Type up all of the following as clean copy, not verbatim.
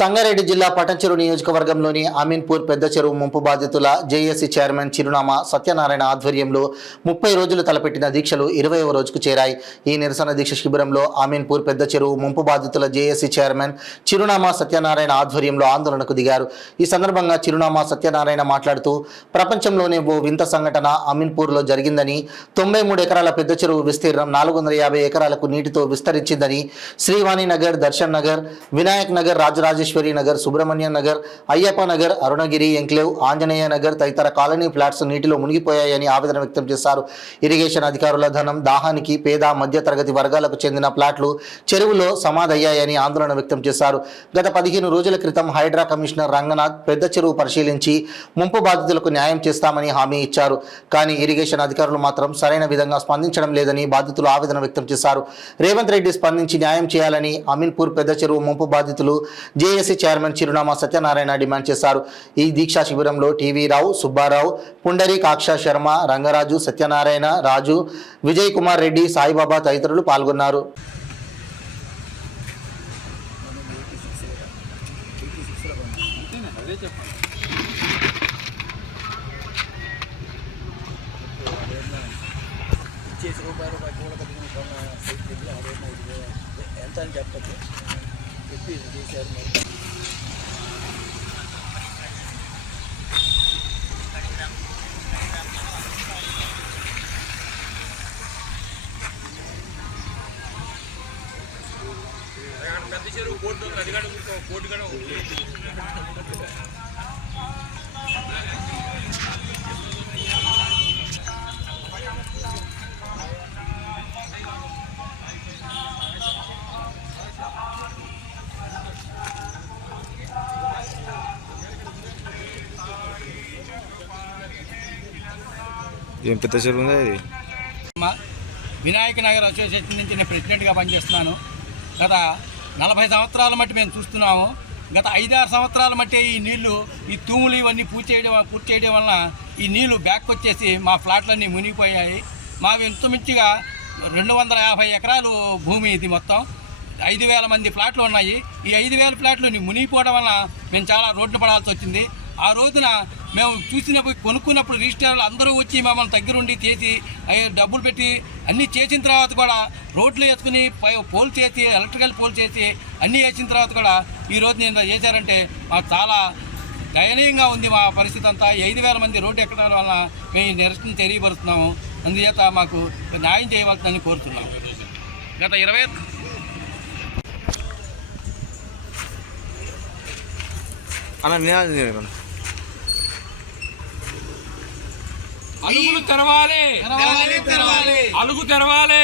సంగారెడ్డి జిల్లా పటంచెరు నియోజకవర్గంలోని అమీన్పూర్ పెద్ద చెరువు ముంపు బాధితుల జేఏసీ చైర్మన్ చిరునామా సత్యనారాయణ ఆధ్వర్యంలో 30 రోజులు తలపెట్టిన దీక్షలు 20వ రోజుకు చేరాయి. ఈ నిరసన దీక్ష శిబిరంలో అమీన్పూర్ పెద్ద చెరువు ముంపు బాధితుల జేఏసీ చైర్మన్ చిరునామా సత్యనారాయణ ఆధ్వర్యంలో ఆందోళనకు దిగారు. ఈ సందర్భంగా చిరునామా సత్యనారాయణ మాట్లాడుతూ ప్రపంచంలోనే ఓ వింత సంఘటన అమీన్పూర్లో జరిగిందని, 93 ఎకరాల పెద్ద చెరువు విస్తీర్ణం 450 ఎకరాలకు నీటితో విస్తరించిందని, శ్రీవాణి నగర్, దర్శన్ నగర్, వినాయక్ నగర్, రాజరాజేశ్వరి నగర్, సుబ్రహ్మణ్య నగర్, అయ్యప్ప నగర్, అరుణగిరి ఎంక్లేవ్, ఆంజనేయ నగర్ తదితర కాలనీ ఫ్లాట్స్ నీటిలో మునిగిపోయాయని ఆవేదన వ్యక్తం చేశారు. ఇరిగేషన్ అధికారుల ధనం దాహానికి పేద మధ్య తరగతి వర్గాలకు చెందిన ఫ్లాట్లు చెరువులో సమాధయ్యాయని ఆందోళన వ్యక్తం చేశారు. గత 15 రోజుల క్రితం హైడ్రా కమిషనర్ రంగనాథ్ పెద్ద చెరువు పరిశీలించి ముంపు బాధితులకు న్యాయం చేస్తామని హామీ ఇచ్చారు. కానీ ఇరిగేషన్ అధికారులు మాత్రం సరైన విధంగా స్పందించడం లేదని బాధితులు ఆవేదన వ్యక్తం చేశారు. రేవంత్ రెడ్డి స్పందించి న్యాయం చేయాలని అమీన్పూర్ పెద్ద చెరువు ముంపు బాధితులు జేఏసీ చైర్మన్ చిరునామా సత్యనారాయణ డిమాండ్ చేశారు. ఈ దీక్షా శిబిరంలో టీవీ రావు, సుబ్బారావు, పుండరీకాక్ష శర్మ, రంగరాజు, సత్యనారాయణ, రాజు, విజయ్ కుమార్ రెడ్డి, సాయిబాబా తదితరులు పాల్గొన్నారు. ఎంత అని చెప్పచ్చు చెప్పి చేశారు. పెద్ద చెరువు కోర్టు అడిగాడు కోర్టు కూడా ఏం పెద్ద చెరువు ఉందా ఇది? వినాయక నగర్ అసోసియేషన్ నుంచి నేను ప్రెసిడెంట్గా పనిచేస్తున్నాను. గత 40 సంవత్సరాల మట్టి మేము చూస్తున్నాము. గత 5-6 సంవత్సరాల మట్టి ఈ నీళ్లు, ఈ తూములు ఇవన్నీ పూర్తి చేయడం వలన ఈ నీళ్లు బ్యాక్ వచ్చేసి మా ఫ్లాట్లన్నీ మునిగిపోయాయి. మావి ఇంచుమించుగా 250 ఎకరాలు భూమి, ఇది మొత్తం 5,000 మంది ఫ్లాట్లు ఉన్నాయి. ఈ 5,000 ఫ్లాట్లు మునిగిపోవడం వల్ల మేము చాలా రోడ్డు పడాల్సి వచ్చింది. ఆ రోజున మేము చూసినప్పుడు కొనుక్కున్నప్పుడు రిజిస్ట్రార్లు అందరూ వచ్చి మమ్మల్ని దగ్గరుండి చేసి డబ్బులు పెట్టి అన్నీ చేసిన తర్వాత కూడా రోడ్లు వేసుకుని పోల్ చేసి ఎలక్ట్రికల్ పోల్ చేసి అన్నీ వేసిన తర్వాత కూడా ఈరోజు నేను చేశారంటే మాకు చాలా దయనీయంగా ఉంది మా పరిస్థితి అంతా. 5,000 మంది రోడ్డు ఎక్కడం వల్ల మేము నిరసన తెలియపరుస్తున్నాము. అందుచేత మాకు న్యాయం చేయవలసిందని కోరుతున్నాము. గత 20 అలుగులు తెరవాలి, అలుగు తెరవాలి,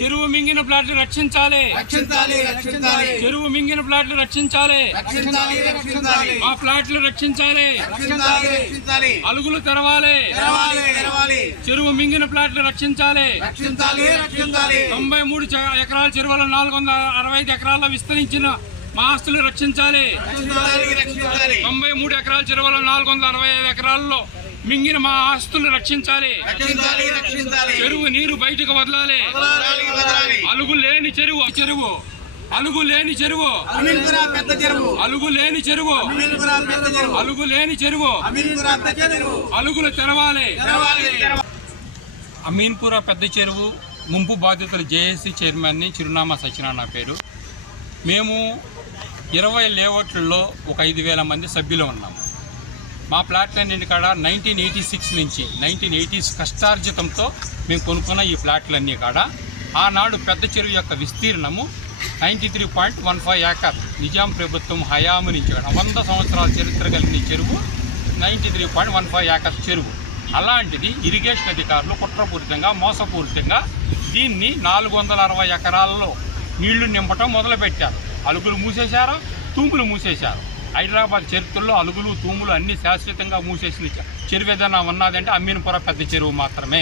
చెరువు మింగిన ప్లాట్లు రక్షించాలి, చెరువు మింగిన ప్లాట్లు రక్షించాలి, మా ప్లాట్లు రక్షించాలి, అలుగులు తెరవాలి, చెరువు మింగిన ప్లాట్లు రక్షించాలి. 93 ఎకరాల చెరువుల 465 ఎకరాల్లో విస్తరించిన మా ఆస్తులు రక్షించాలి. 93 ఎకరాల చెరువుల 465 ఎకరాల్లో మింగిన మా ఆస్తులు రక్షించాలి. చెరువు నీరు బయటకు వదలాలి. అలుగు లేని చెరువు, అలుగు లేని చెరువు, అలుగు లేని చెరువు, అలుగు లేని చెరువు, అలుగులు తెరవాలి. అమీన్పుర పెద్ద చెరువు ముంపు బాధితుల జేఏసీ చైర్మన్ని చిరునామా సత్యనారాయణ పేరు. మేము 20 లేఅవుట్లలో ఒక 5,000 మంది సభ్యులు ఉన్నాము. మా ప్లాట్లన్నింటి కాడ 1986 నుంచి 1980s కష్టార్జితంతో మేము కొనుక్కున్న ఈ ప్లాట్లన్నీ కాడ ఆనాడు పెద్ద చెరువు యొక్క విస్తీర్ణము 93.15 ఏకర్. నిజాం ప్రభుత్వం హయాము నుంచి 100 సంవత్సరాల చరిత్ర కలిగిన చెరువు 93.15 ఏకర్ చెరువు. అలాంటిది ఇరిగేషన్ అధికారులు కుట్రపూరితంగా మోసపూరితంగా దీన్ని 460 ఎకరాల్లో నీళ్లు నింపటం మొదలుపెట్టారు. అలుగులు మూసేశారు, తూములు మూసేశారు. హైదరాబాద్ చరిత్రలో అలుగులు, తూములు అన్నీ శాశ్వతంగా మూసేసిన చెరువు ఏదైనా ఉన్నదంటే అమీన్పుర పెద్ద చెరువు మాత్రమే.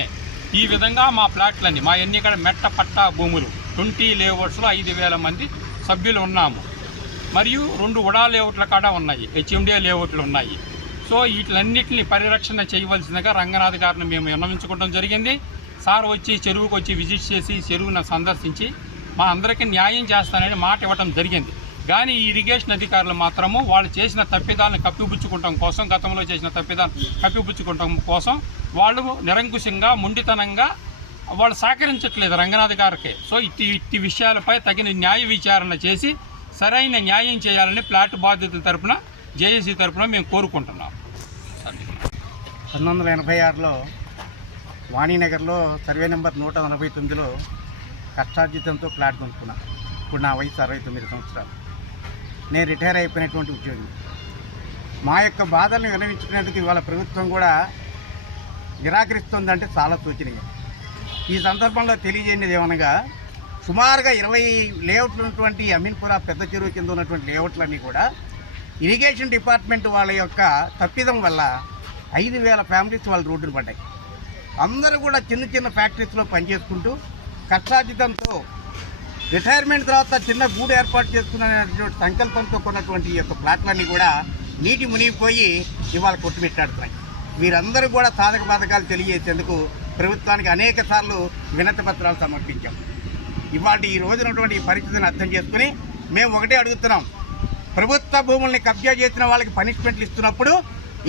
ఈ విధంగా మా ప్లాట్లన్నీ మా ఎన్ని ఇక్కడ మెట్ట పట్టా భూములు 20 లేఅవుట్స్లో 5,000 మంది సభ్యులు ఉన్నాము. మరియు 2 ఉడా లేఅవుట్ల కాడ ఉన్నాయి, హెచ్ఎండిఏ లేఅవుట్లు ఉన్నాయి. సో వీటిలన్నింటినీ పరిరక్షణ చేయవలసిందిగా రంగనాథ్ గారిని మేము విన్నవించుకోవడం జరిగింది. సార్ వచ్చి చెరువుకు వచ్చి విజిట్ చేసి చెరువును సందర్శించి మా అందరికీ న్యాయం చేస్తానని మాట ఇవ్వడం జరిగింది. కానీ ఈ ఇరిగేషన్ అధికారులు మాత్రము వాళ్ళు చేసిన తప్పిదాలను కప్పిపుచ్చుకోవటం కోసం, గతంలో చేసిన తప్పిదాలను కప్పిపుచ్చుకోవటం కోసం వాళ్ళు నిరంకుశంగా, మొండితనంగా వాళ్ళు సహకరించట్లేదు రంగనాథ్ గారికి. సో ఇట్టి విషయాలపై తగిన న్యాయ విచారణ చేసి సరైన న్యాయం చేయాలని ప్లాట్ బాధితుల తరపున, జేఏసీ తరపున మేము కోరుకుంటున్నాం. 1986లో వాణీనగర్లో సర్వే నెంబర్ 149లో కష్టార్జితంతో ప్లాట్ కొనుక్కున్నాను. ఇప్పుడు నా వయసు 69 సంవత్సరాలు. నేను రిటైర్ అయిపోయినటువంటి ఉద్యోగి. మా యొక్క బాధల్ని వినవించుకునేందుకు ఇవాళ ప్రభుత్వం కూడా నిరాకరిస్తుందంటే చాలా శోచనీయం. ఈ సందర్భంలో తెలియజేయనిది ఏమనగా, సుమారుగా 20 లేఅవుట్లు ఉన్నటువంటి అమీన్పురా పెద్ద చెరువు కింద ఉన్నటువంటి లేఅవుట్లన్నీ కూడా ఇరిగేషన్ డిపార్ట్మెంట్ వాళ్ళ యొక్క తప్పిదం వల్ల 5,000 ఫ్యామిలీస్ వాళ్ళు రోడ్డున పడ్డాయి. అందరూ కూడా చిన్న చిన్న ఫ్యాక్టరీస్లో పనిచేసుకుంటూ కష్టార్జితంతో రిటైర్మెంట్ తర్వాత చిన్న గూడు ఏర్పాటు చేసుకునేటువంటి సంకల్పంతో కొన్నటువంటి ఈ యొక్క ప్లాట్లన్నీ కూడా నీటి మునిగిపోయి ఇవాళ కొట్టుమిట్టాడుతున్నాయి. వీరందరూ కూడా సాధక బాధకాలు తెలియజేసేందుకు ప్రభుత్వానికి అనేక సార్లు వినతి పత్రాలు సమర్పించాం. ఇవాళ ఈ రోజునటువంటి పరిస్థితిని అర్థం చేసుకుని మేము ఒకటే అడుగుతున్నాం, ప్రభుత్వ భూముల్ని కబ్జా చేసిన వాళ్ళకి పనిష్మెంట్లు ఇస్తున్నప్పుడు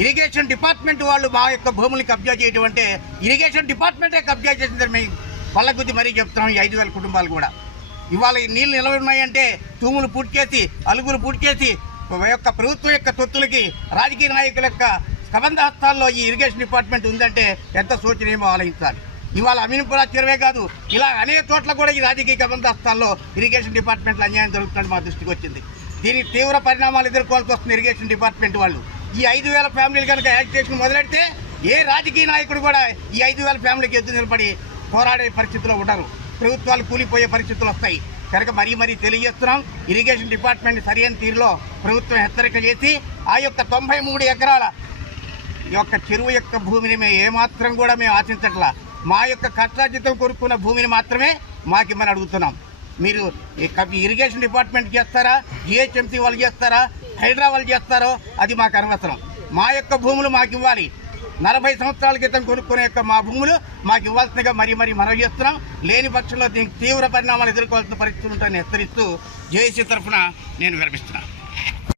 ఇరిగేషన్ డిపార్ట్మెంట్ వాళ్ళు మా యొక్క భూముల్ని కబ్జా చేయడం అంటే ఇరిగేషన్ డిపార్ట్మెంటే కబ్జా చేసిందని మేము వాళ్ళ గురించి మరీ చెప్తున్నాం. ఈ 5,000 కుటుంబాలు కూడా ఇవాళ ఈ నీళ్ళు నిలవ ఉన్నాయంటే తూములు పూర్తి చేసి, అలుగులు పూర్తి చేసి యొక్క ప్రభుత్వం యొక్క తొత్తులకి రాజకీయ నాయకుల యొక్క కబంధ హస్తాల్లో ఈ ఇరిగేషన్ డిపార్ట్మెంట్ ఉందంటే ఎంత శోచనీయమో ఆలోచించాలి. ఇవాళ అమీన్పురా చెరువే కాదు, ఇలా అనేక చోట్ల కూడా ఈ రాజకీయ కబంధ హస్తాల్లో ఇరిగేషన్ డిపార్ట్మెంట్లో అన్యాయం జరుగుతుందని మా దృష్టికి వచ్చింది. దీనికి తీవ్ర పరిణామాలు ఎదుర్కోవాల్సి వస్తుంది ఇరిగేషన్ డిపార్ట్మెంట్ వాళ్ళు. ఈ 5,000 ఫ్యామిలీలు కనుక యాజిటేషన్ మొదలెడితే ఏ రాజకీయ నాయకుడు కూడా ఈ 5,000 ఫ్యామిలీకి ఎదురు నిలబడి పోరాడే పరిస్థితిలో ఉండరు. ప్రభుత్వాలు కూలిపోయే పరిస్థితులు వస్తాయి. కనుక మరీ తెలియజేస్తున్నాం, ఇరిగేషన్ డిపార్ట్మెంట్ సరైన తీరులో ప్రభుత్వం హెచ్చరిక చేసి ఆ యొక్క 93 ఎకరాల యొక్క చెరువు యొక్క భూమిని మేము ఏమాత్రం కూడా మేము ఆశించట్లా. మా యొక్క కష్టార్జితం కొనుక్కున్న భూమిని మాత్రమే మాకిమ్మని అడుగుతున్నాం. మీరు ఇరిగేషన్ డిపార్ట్మెంట్ చేస్తారా, జిహెచ్ఎంసీ వాళ్ళు చేస్తారా, హైడ్రా వాళ్ళు చేస్తారో అది మాకు అనవసరం. మా యొక్క భూములు మాకు ఇవ్వాలి. 40 సంవత్సరాల క్రితం కొనుక్కునే యొక్క మా భూములు మాకు ఇవ్వాల్సిందిగా మరీ మనవి చేస్తున్నాం. లేని పక్షంలో దీనికి తీవ్ర పరిణామాలు ఎదుర్కోవాల్సిన పరిస్థితులు ఉంటాయని హెచ్చరిస్తూ జేఏసీ తరఫున నేను విరమిస్తున్నాను.